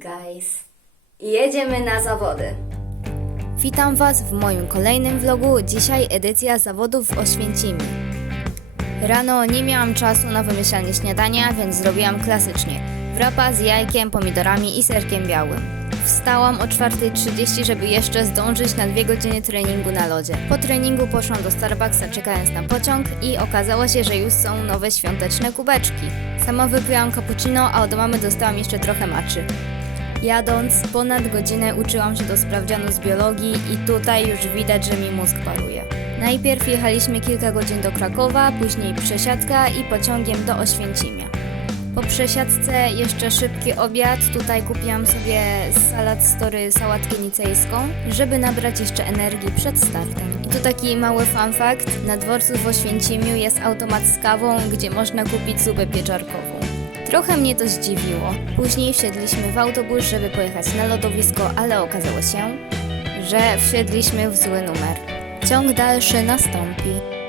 guys. Jedziemy na zawody. Witam Was w moim kolejnym vlogu. Dzisiaj edycja zawodów w Oświęcimiu. Rano nie miałam czasu na wymyślanie śniadania, więc zrobiłam klasycznie. Wrapa z jajkiem, pomidorami i serkiem białym. Wstałam o 4.30, żeby jeszcze zdążyć na dwie godziny treningu na lodzie. Po treningu poszłam do Starbucksa czekając na pociąg i okazało się, że już są nowe świąteczne kubeczki. Sama wypiłam cappuccino, a od mamy dostałam jeszcze trochę maczy. Jadąc ponad godzinę uczyłam się do sprawdzianu z biologii i tutaj już widać, że mi mózg paruje. Najpierw jechaliśmy kilka godzin do Krakowa, później przesiadka i pociągiem do Oświęcimia. Po przesiadce jeszcze szybki obiad. Tutaj kupiłam sobie salad story sałatkę nicejską, żeby nabrać jeszcze energii przed startem. I tu taki mały fun fact. Na dworcu w Oświęcimiu jest automat z kawą, gdzie można kupić zupę pieczarkową. Trochę mnie to zdziwiło. Później wsiedliśmy w autobus, żeby pojechać na lodowisko, ale okazało się, że wsiedliśmy w zły numer. Ciąg dalszy nastąpi.